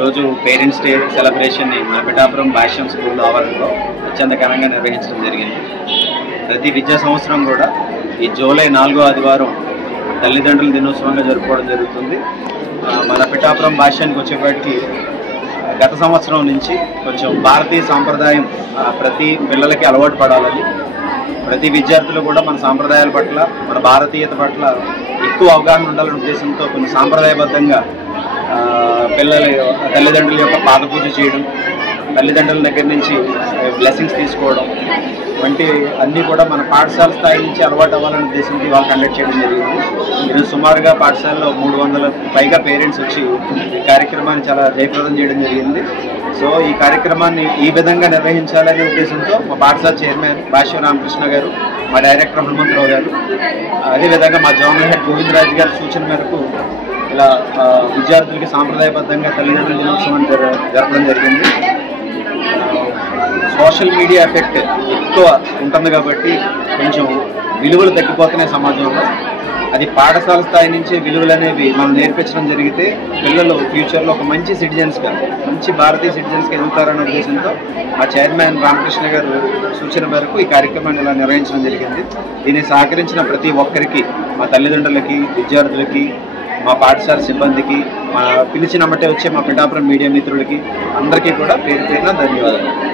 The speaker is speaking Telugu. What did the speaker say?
ఈరోజు పేరెంట్స్ డే సెలబ్రేషన్ని మన పిఠాపురం భాష్యం స్కూల్ ఆవరణలో అత్యంత ఘనంగా నిర్వహించడం జరిగింది. ప్రతి విద్యా సంవత్సరం కూడా ఈ జూలై 4వ ఆదివారం తల్లిదండ్రుల దినోత్సవంగా జరుపుకోవడం జరుగుతుంది. మన పిఠాపురం భాష్యానికి వచ్చేప్పటికి గత సంవత్సరం నుంచి కొంచెం భారతీయ సాంప్రదాయం ప్రతి పిల్లలకి అలవాటు పడాలని, ప్రతి విద్యార్థులు కూడా మన సాంప్రదాయాల పట్ల, మన భారతీయత పట్ల ఎక్కువ అవగాహన ఉండాలనే ఉద్దేశంతో కొన్ని సాంప్రదాయబద్ధంగా పిల్లల తల్లిదండ్రుల యొక్క పాదపూజ చేయడం, తల్లిదండ్రుల దగ్గర నుంచి బ్లెస్సింగ్స్ తీసుకోవడం వంటి అన్నీ కూడా మన పాఠశాల స్థాయి నుంచి అలవాటు అవ్వాలనే ఉద్దేశంతో వాళ్ళు కండక్ట్ చేయడం జరిగింది. ఈరోజు సుమారుగా పాఠశాలలో 300 పైగా పేరెంట్స్ వచ్చి ఈ కార్యక్రమాన్ని చాలా జయప్రదం చేయడం జరిగింది. సో ఈ కార్యక్రమాన్ని ఈ విధంగా నిర్వహించాలనే ఉద్దేశంతో మా పాఠశాల చైర్మన్ భాష్యం రామకృష్ణ గారు, మా డైరెక్టర్ హనుమంతరావు గారు, అదేవిధంగా మా జోనల్ హెడ్ గోవిందరాజు గారి సూచన మేరకు ఇలా విద్యార్థులకి సాంప్రదాయబద్ధంగా తల్లిదండ్రుల దినోత్సవాన్ని జరపడం జరిగింది. సోషల్ మీడియా ఎఫెక్ట్ ఎక్కువ ఉంటుంది కాబట్టి కొంచెం విలువలు తగ్గిపోతున్నాయి సమాజంలో. అది పాఠశాల స్థాయి నుంచే విలువలు అనేవి మనం నేర్పించడం జరిగితే పిల్లలు ఫ్యూచర్లో ఒక మంచి సిటిజన్స్గా, మంచి భారతీయ సిటిజన్స్గా ఎదుగుతారనే ఉద్దేశంతో మా చైర్మన్ రామకృష్ణ గారు సూచన మేరకు ఈ కార్యక్రమాన్ని ఇలా నిర్వహించడం జరిగింది. దీన్ని సహకరించిన ప్రతి ఒక్కరికి, మా తల్లిదండ్రులకి, విద్యార్థులకి, మా పాఠశాల సిబ్బందికి, మా పిలిచినమ్మటే వచ్చే మా పిఠాపురం మీడియా మిత్రులకి అందరికీ కూడా పేరు పేరున ధన్యవాదాలు.